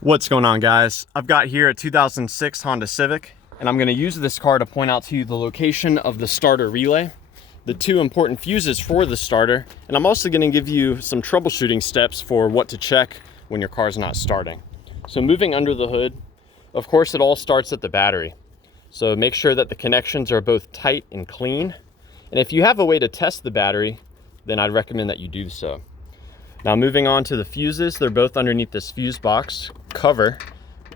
What's going on, guys? I've got here a 2006 Honda Civic, and I'm going to use this car to point out to you the location of the starter relay, the two important fuses for the starter, and I'm also going to give you some troubleshooting steps for what to check when your car's not starting. So moving under the hood, of course it all starts at the battery. So make sure that the connections are both tight and clean. And if you have a way to test the battery, then I'd recommend that you do so. Now moving on to the fuses, they're both underneath this fuse box cover.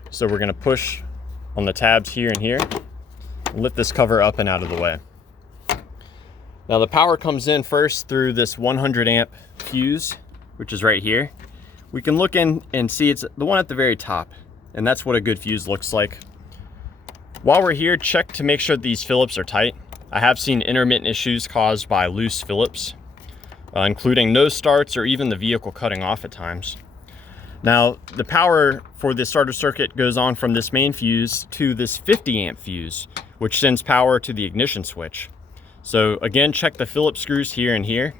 So we're gonna push on the tabs here and here, and lift this cover up and out of the way. Now the power comes in first through this 100 amp fuse, which is right here. We can look in and see it's the one at the very top, and that's what a good fuse looks like. While we're here, check to make sure these Phillips are tight. I have seen intermittent issues caused by loose Phillips, including no starts or even the vehicle cutting off at times. Now, the power for the starter circuit goes on from this main fuse to this 50 amp fuse, which sends power to the ignition switch. So again, check the Phillips screws here and here.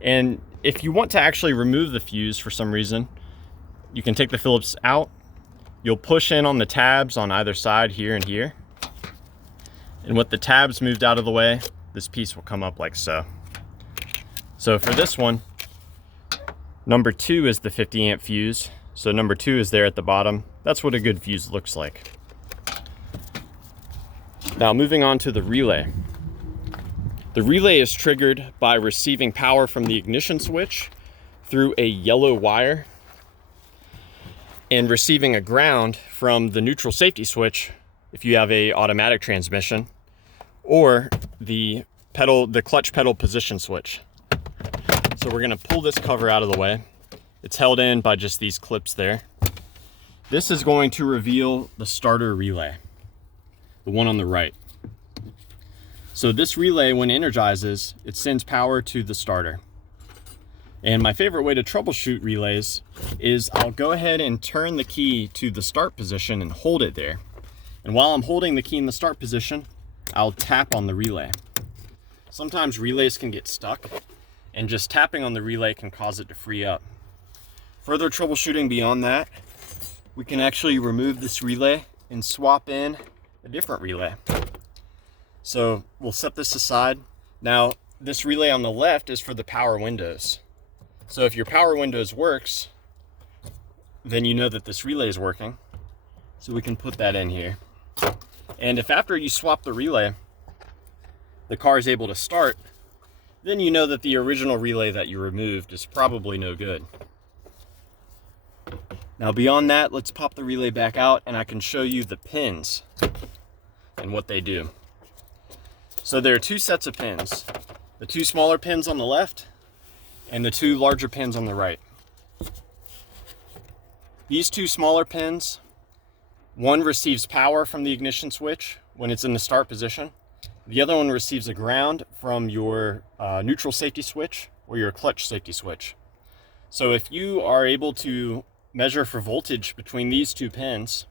And if you want to actually remove the fuse for some reason, you can take the Phillips out. You'll push in on the tabs on either side here and here. And with the tabs moved out of the way, this piece will come up like so. So for this one, number 2 is the 50 amp fuse. So number 2 is there at the bottom. That's what a good fuse looks like. Now moving on to the relay. The relay is triggered by receiving power from the ignition switch through a yellow wire and receiving a ground from the neutral safety switch if you have a automatic transmission, or the clutch pedal position switch. So we're gonna pull this cover out of the way. It's held in by just these clips there. This is going to reveal the starter relay, the one on the right. So this relay, when energizes, it sends power to the starter. And my favorite way to troubleshoot relays is I'll go ahead and turn the key to the start position and hold it there. And while I'm holding the key in the start position, I'll tap on the relay. Sometimes relays can get stuck, and just tapping on the relay can cause it to free up. Further troubleshooting beyond that, we can actually remove this relay and swap in a different relay. So we'll set this aside. Now, this relay on the left is for the power windows. So if your power windows works, then you know that this relay is working. So we can put that in here. And if after you swap the relay, the car is able to start, then you know that the original relay that you removed is probably no good. Now beyond that, let's pop the relay back out and I can show you the pins and what they do. So there are two sets of pins, the two smaller pins on the left and the two larger pins on the right. These two smaller pins, one receives power from the ignition switch when it's in the start position. The other one receives a ground from your neutral safety switch or your clutch safety switch. So if you are able to measure for voltage between these two pins,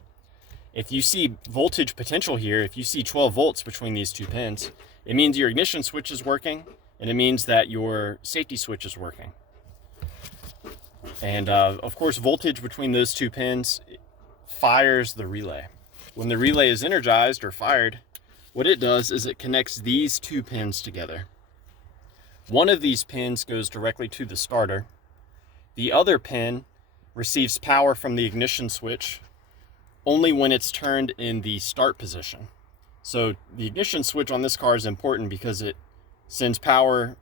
if you see voltage potential here, if you see 12 volts between these two pins, it means your ignition switch is working, and it means that your safety switch is working. And of course, voltage between those two pins fires the relay. When the relay is energized or fired, what it does is it connects these two pins together. One of these pins goes directly to the starter. The other pin receives power from the ignition switch only when it's turned in the start position. So the ignition switch on this car is important because it sends power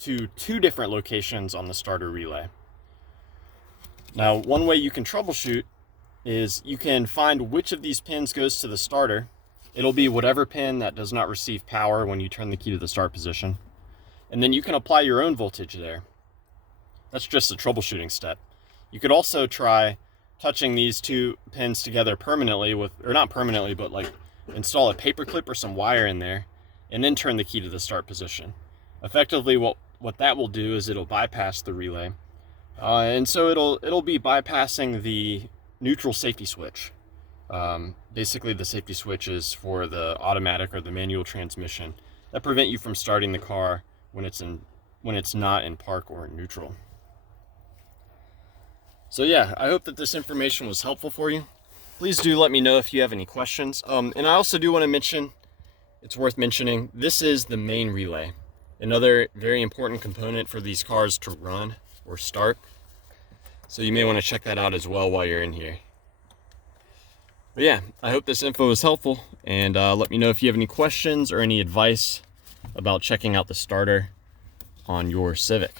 to two different locations on the starter relay. Now, one way you can troubleshoot is you can find which of these pins goes to the starter. It'll be whatever pin that does not receive power when you turn the key to the start position. And then you can apply your own voltage there. That's just a troubleshooting step. You could also try touching these two pins together permanently or not permanently, but like install a paper clip or some wire in there and then turn the key to the start position. Effectively, what that will do is it'll bypass the relay. And so it'll be bypassing the neutral safety switch. Basically, the safety switches for the automatic or the manual transmission that prevent you from starting the car when it's not in park or in neutral. So yeah, I hope that this information was helpful for you. Please do let me know if you have any questions. And I also do want to mention, it's worth mentioning, this is the main relay. Another very important component for these cars to run or start. So you may want to check that out as well while you're in here. But yeah, I hope this info was helpful, and let me know if you have any questions or any advice about checking out the starter on your Civic.